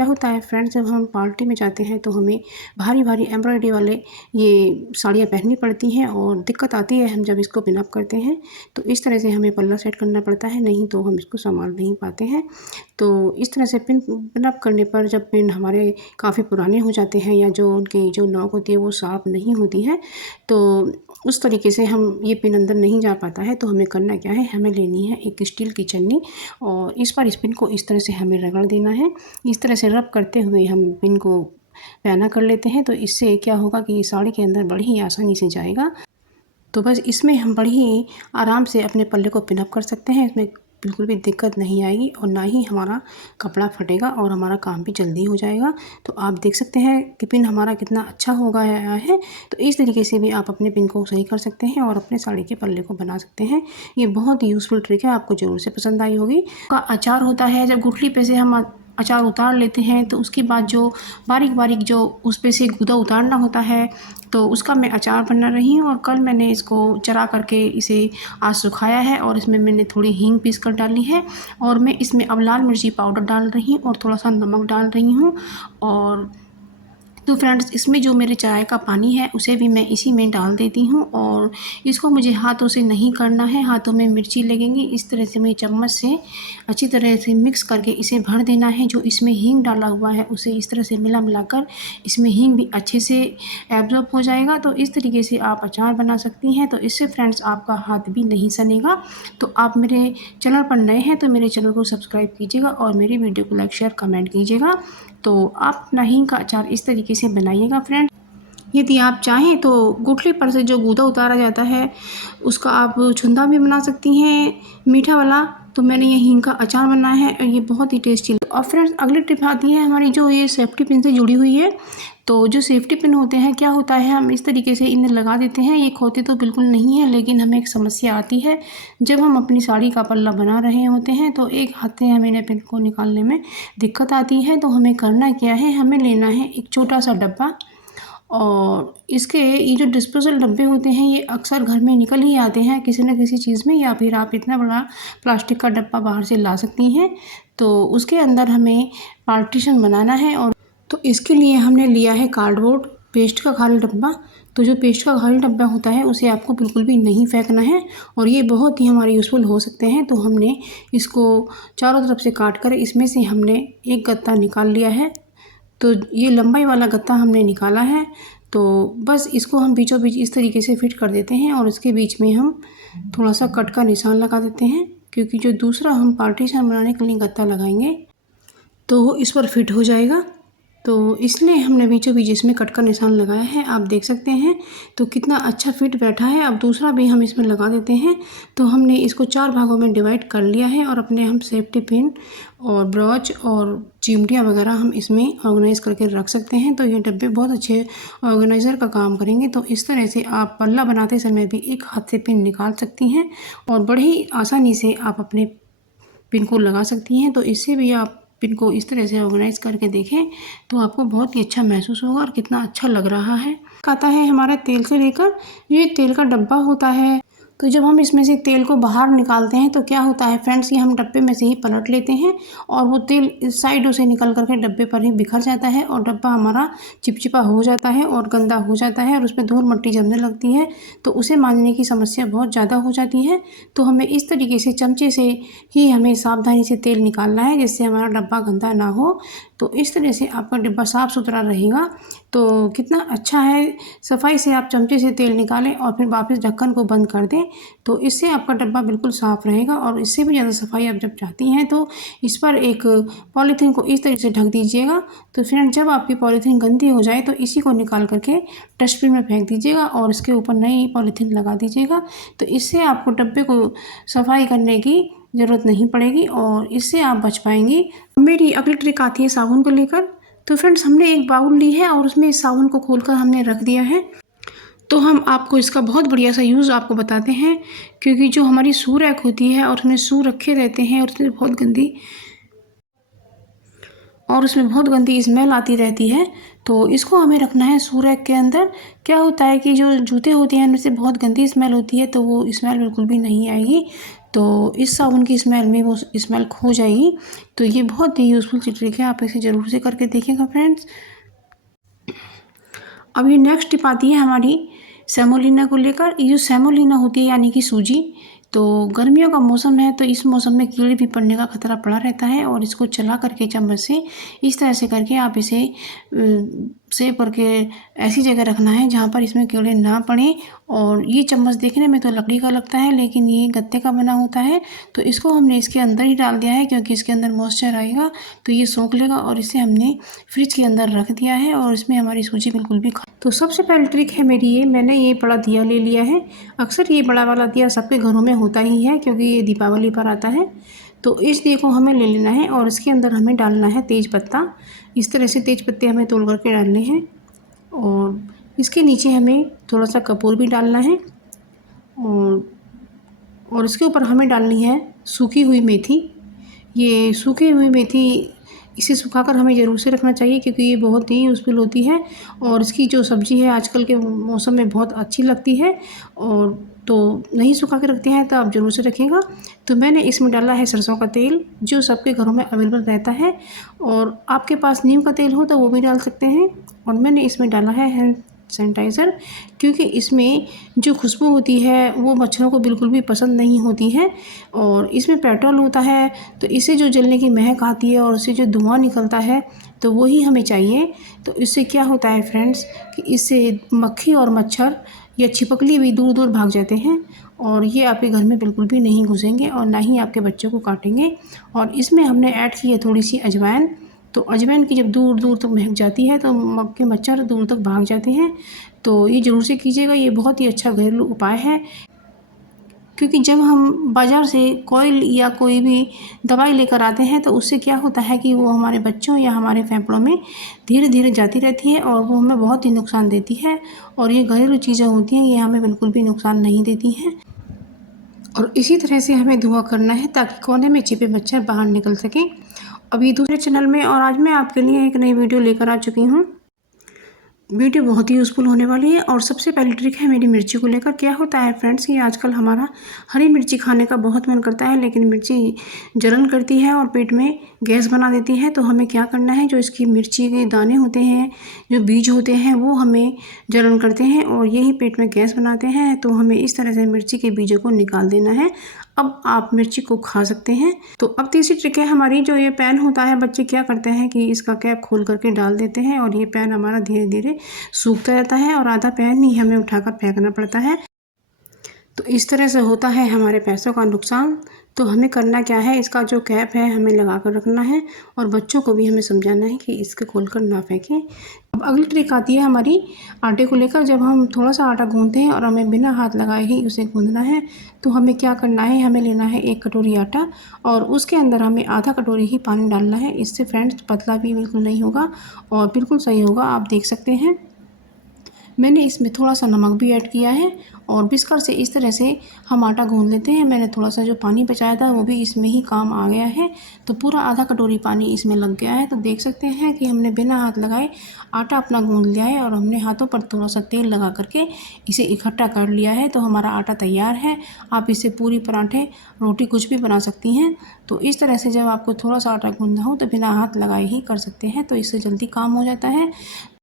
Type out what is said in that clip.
क्या होता है फ्रेंड्स, जब हम पार्टी में जाते हैं तो हमें भारी भारी एम्ब्रॉयडरी वाले ये साड़ियाँ पहननी पड़ती हैं और दिक्कत आती है हम जब इसको पिन अप करते हैं तो इस तरह से हमें पल्ला सेट करना पड़ता है, नहीं तो हम इसको संभाल नहीं पाते हैं। तो इस तरह से पिन अप करने पर जब पिन हमारे काफ़ी पुराने हो जाते हैं या जो उनकी जो नॉक होती है वो साफ नहीं होती है, तो उस तरीके से हम ये पिन अंदर नहीं जा पाता है। तो हमें करना क्या है, हमें लेनी है एक स्टील की छन्नी और इस पर इस पिन को इस तरह से हमें रगड़ देना है। इस तरह से रब करते हुए हम पिन को पैना कर लेते हैं। तो इससे क्या होगा कि ये साड़ी के अंदर बड़ी ही आसानी से जाएगा। तो बस इसमें हम बड़ी ही आराम से अपने पल्ले को पिन अप कर सकते हैं। इसमें बिल्कुल भी दिक्कत नहीं आएगी और ना ही हमारा कपड़ा फटेगा और हमारा काम भी जल्दी हो जाएगा। तो आप देख सकते हैं कि पिन हमारा कितना अच्छा हो गया है। तो इस तरीके से भी आप अपने पिन को सही कर सकते हैं और अपने साड़ी के पल्ले को बना सकते हैं। ये बहुत ही यूज़फुल ट्रिक है, आपको ज़रूर से पसंद आई होगी। का अचार होता है, जब गुठली पे से हम अचार उतार लेते हैं तो उसके बाद जो बारीक बारीक जो उस पे से गूदा उतारना होता है, तो उसका मैं अचार बना रही हूँ। और कल मैंने इसको चरा करके इसे आज सुखाया है और इसमें मैंने थोड़ी हींग पीस कर डाली है और मैं इसमें अब लाल मिर्ची पाउडर डाल रही हूँ और थोड़ा सा नमक डाल रही हूँ। और तो फ्रेंड्स, इसमें जो मेरे चाय का पानी है उसे भी मैं इसी में डाल देती हूँ और इसको मुझे हाथों से नहीं करना है, हाथों में मिर्ची लगेंगी। इस तरह से मैं चम्मच से अच्छी तरह से मिक्स करके इसे भर देना है। जो इसमें हींग डाला हुआ है उसे इस तरह से मिला मिलाकर इसमें हींग भी अच्छे से एब्जॉर्ब हो जाएगा। तो इस तरीके से आप अचार बना सकती हैं। तो इससे फ्रेंड्स आपका हाथ भी नहीं सनेगा। तो आप मेरे चैनल पर नए हैं तो मेरे चैनल को सब्सक्राइब कीजिएगा और मेरी वीडियो को लाइक शेयर कमेंट कीजिएगा। तो आप अपना हींग का अचार इस तरीके से बनाइएगा फ्रेंड्स। यदि आप चाहें तो गुठली पर से जो गूदा उतारा जाता है उसका आप छुंदा भी बना सकती हैं मीठा वाला। तो मैंने ये हींग का अचार बनाया है और ये बहुत ही टेस्टी। और फ्रेंड्स, अगली टिप आती है हमारी जो ये सेफ्टी पिन से जुड़ी हुई है। तो जो सेफ्टी पिन होते हैं, क्या होता है, हम इस तरीके से इन्हें लगा देते हैं। ये खोते तो बिल्कुल नहीं है, लेकिन हमें एक समस्या आती है जब हम अपनी साड़ी का पल्ला बना रहे होते हैं तो एक हाथ से हमें इन्हें पिन को निकालने में दिक्कत आती है। तो हमें करना क्या है, हमें लेना है एक छोटा सा डब्बा और इसके ये जो डिस्पोजल डब्बे होते हैं ये अक्सर घर में निकल ही आते हैं किसी न किसी चीज़ में, या फिर आप इतना बड़ा प्लास्टिक का डब्बा बाहर से ला सकती हैं। तो उसके अंदर हमें पार्टीशन बनाना है और तो इसके लिए हमने लिया है कार्डबोर्ड पेस्ट का खाली डब्बा। तो जो पेस्ट का खाली डब्बा होता है उसे आपको बिल्कुल भी नहीं फेंकना है और ये बहुत ही हमारे यूज़फुल हो सकते हैं। तो हमने इसको चारों तरफ से काट कर इसमें से हमने एक गत्ता निकाल लिया है। तो ये लंबाई वाला गत्ता हमने निकाला है। तो बस इसको हम बीचों बीच इस तरीके से फिट कर देते हैं और इसके बीच में हम थोड़ा सा कट का निशान लगा देते हैं, क्योंकि जो दूसरा हम पार्टीशन बनाने के लिए गत्ता लगाएंगे तो वो इस पर फिट हो जाएगा। तो इसलिए हमने बीचों बीच इसमें कट का निशान लगाया है, आप देख सकते हैं। तो कितना अच्छा फिट बैठा है। अब दूसरा भी हम इसमें लगा देते हैं। तो हमने इसको 4 भागों में डिवाइड कर लिया है और अपने हम सेफ्टी पिन और ब्रॉच और चिमटियाँ वगैरह हम इसमें ऑर्गेनाइज़ करके रख सकते हैं। तो ये डब्बे बहुत अच्छे ऑर्गेनाइज़र का काम करेंगे। तो इस तरह से आप पल्ला बनाते समय भी एक हाथ से पिन निकाल सकती हैं और बड़े ही आसानी से आप अपने पिन को लगा सकती हैं। तो इससे भी आप पिन को इस तरह से ऑर्गेनाइज करके देखें तो आपको बहुत ही अच्छा महसूस होगा और कितना अच्छा लग रहा है। आता है हमारा तेल से लेकर, ये तेल का डब्बा होता है। तो जब हम इसमें से तेल को बाहर निकालते हैं तो क्या होता है फ्रेंड्स, ये हम डब्बे में से ही पलट लेते हैं और वो तेल इस साइडों से निकल करके डब्बे पर ही बिखर जाता है और डब्बा हमारा चिपचिपा हो जाता है और गंदा हो जाता है और उसमें धूल मिट्टी जमने लगती है। तो उसे मांजने की समस्या बहुत ज़्यादा हो जाती है। तो हमें इस तरीके से चमचे से ही हमें सावधानी से तेल निकालना है जिससे हमारा डब्बा गंदा ना हो। तो इस तरह से आपका डिब्बा साफ़ सुथरा रहेगा। तो कितना अच्छा है, सफाई से आप चमचे से तेल निकालें और फिर वापस ढक्कन को बंद कर दें। तो इससे आपका डब्बा बिल्कुल साफ़ रहेगा। और इससे भी ज़्यादा सफाई आप जब चाहती हैं तो इस पर एक पॉलीथीन को इस तरीके से ढक दीजिएगा। तो फ्रेंड, जब आपकी पॉलीथीन गंदी हो जाए तो इसी को निकाल करके डस्टबिन में फेंक दीजिएगा और इसके ऊपर नई पॉलीथीन लगा दीजिएगा। तो इससे आपको डब्बे को सफाई करने की ज़रूरत नहीं पड़ेगी और इससे आप बच पाएंगी। मेरी अगली ट्रिक आती है साबुन को लेकर। तो फ्रेंड्स, हमने एक बाउल ली है और उसमें इस साबुन को खोलकर हमने रख दिया है। तो हम आपको इसका बहुत बढ़िया सा यूज़ आपको बताते हैं, क्योंकि जो हमारी शू रैक होती है और उसमें शू रखे रहते हैं और उसमें बहुत गंदी स्मेल आती रहती है। तो इसको हमें रखना है शू रैक के अंदर। क्या होता है कि जो जूते होते हैं उनमें से बहुत गंदी स्मेल होती है, तो वो स्मेल बिल्कुल भी नहीं आएगी। तो इस साबुन की स्मेल में वो स्मेल खो जाएगी। तो ये बहुत ही यूज़फुल सी ट्रिक है, आप इसे ज़रूर से करके देखिएगा फ्रेंड्स। अब ये नेक्स्ट टिप आती है हमारी सेमोलिना को लेकर। ये जो सेमोलिना होती है यानी कि सूजी, तो गर्मियों का मौसम है तो इस मौसम में कीड़े भी पड़ने का खतरा पड़ा रहता है। और इसको चला करके चम्मच से इस तरह से करके आप इसे सेव करके ऐसी जगह रखना है जहाँ पर इसमें कीड़े ना पड़े। और ये चम्मच देखने में तो लकड़ी का लगता है लेकिन ये गत्ते का बना होता है। तो इसको हमने इसके अंदर ही डाल दिया है क्योंकि इसके अंदर मॉइस्चर आएगा तो ये सोख लेगा। और इसे हमने फ्रिज के अंदर रख दिया है और इसमें हमारी सूजी बिल्कुल भी तो सबसे पहली ट्रिक है मेरी ये, मैंने ये बड़ा दिया ले लिया है। अक्सर ये बड़ा वाला दिया सबके घरों में होता ही है क्योंकि ये दीपावली पर आता है। तो इस दिए को हमें ले लेना है और इसके अंदर हमें डालना है तेज पत्ता। इस तरह से तेज पत्ते हमें तोड़ करके डालने हैं। और इसके नीचे हमें थोड़ा सा कपूर भी डालना है। और इसके ऊपर हमें डालनी है सूखी हुई मेथी। ये सूखी हुई मेथी इसे सुखाकर हमें ज़रूर से रखना चाहिए क्योंकि ये बहुत ही यूज़फुल होती है। और इसकी जो सब्ज़ी है आजकल के मौसम में बहुत अच्छी लगती है। और तो नहीं सुखा के रखते हैं तो आप ज़रूर से रखिएगा। तो मैंने इसमें डाला है सरसों का तेल जो सबके घरों में अवेलेबल रहता है। और आपके पास नीम का तेल हो तो वो भी डाल सकते हैं। और मैंने इसमें डाला है हैंड सैनिटाइज़र क्योंकि इसमें जो खुशबू होती है वो मच्छरों को बिल्कुल भी पसंद नहीं होती है। और इसमें पेट्रोल होता है तो इससे जो जलने की महक आती है और उससे जो धुआं निकलता है तो वही हमें चाहिए। तो इससे क्या होता है फ्रेंड्स कि इससे मक्खी और मच्छर या छिपकली भी दूर दूर भाग जाते हैं। और ये आपके घर में बिल्कुल भी नहीं घुसेंगे और ना ही आपके बच्चों को काटेंगे। और इसमें हमने ऐड की है थोड़ी सी अजवाइन। तो अजवाइन की जब दूर दूर तक महक जाती है तो मक्खी मच्छर दूर तक भाग जाते हैं। तो ये ज़रूर से कीजिएगा, ये बहुत ही अच्छा घरेलू उपाय है। क्योंकि जब हम बाज़ार से कोयल या कोई भी दवाई लेकर आते हैं तो उससे क्या होता है कि वो हमारे बच्चों या हमारे फेफड़ों में धीरे धीरे जाती रहती है और वो हमें बहुत ही नुकसान देती है। और ये घरेलू चीज़ें होती हैं, ये हमें बिल्कुल भी नुकसान नहीं देती हैं। और इसी तरह से हमें धुआं करना है ताकि कोने में छिपे मच्छर बाहर निकल सकें। अभी दूसरे चैनल में और आज मैं आपके लिए एक नई वीडियो लेकर आ चुकी हूँ। वीडियो बहुत ही यूज़फुल होने वाली है। और सबसे पहली ट्रिक है मेरी मिर्ची को लेकर। क्या होता है फ्रेंड्स कि आजकल हमारा हरी मिर्ची खाने का बहुत मन करता है लेकिन मिर्ची जलन करती है और पेट में गैस बना देती है। तो हमें क्या करना है, जो इसकी मिर्ची के दाने होते हैं, जो बीज होते हैं, वो हमें जलन करते हैं और यही पेट में गैस बनाते हैं। तो हमें इस तरह से मिर्ची के बीजों को निकाल देना है। अब आप मिर्ची को खा सकते हैं। तो अब तीसरी ट्रिक है हमारी, जो ये पैन होता है, बच्चे क्या करते हैं कि इसका कैप खोल करके डाल देते हैं और ये पैन हमारा धीरे धीरे सूखता रहता है और आधा पैन ही हमें उठाकर फेंकना पड़ता है। तो इस तरह से होता है हमारे पैसों का नुकसान। तो हमें करना क्या है, इसका जो कैप है हमें लगा कर रखना है और बच्चों को भी हमें समझाना है कि इसके खोलकर ना फेंकें। अब अगली ट्रिक आती है हमारी आटे को लेकर। जब हम थोड़ा सा आटा गूंथते हैं और हमें बिना हाथ लगाए ही उसे गूंथना है तो हमें क्या करना है, हमें लेना है 1 कटोरी आटा और उसके अंदर हमें आधा कटोरी ही पानी डालना है। इससे फ्रेंड्स पतला भी बिल्कुल नहीं होगा और बिल्कुल सही होगा, आप देख सकते हैं। मैंने इसमें थोड़ा सा नमक भी ऐड किया है और विस्कर से इस तरह से हम आटा गूंथ लेते हैं। मैंने थोड़ा सा जो पानी बचाया था वो भी इसमें ही काम आ गया है। तो पूरा आधा कटोरी पानी इसमें लग गया है। तो देख सकते हैं कि हमने बिना हाथ लगाए आटा अपना गूंथ लिया है और हमने हाथों पर थोड़ा सा तेल लगा करके इसे इकट्ठा कर लिया है। तो हमारा आटा तैयार है। आप इससे पूरी, पराठे, रोटी कुछ भी बना सकती हैं। तो इस तरह से जब आपको थोड़ा सा आटा गूंथना हो तो बिना हाथ लगाए ही कर सकते हैं। तो इससे जल्दी काम हो जाता है।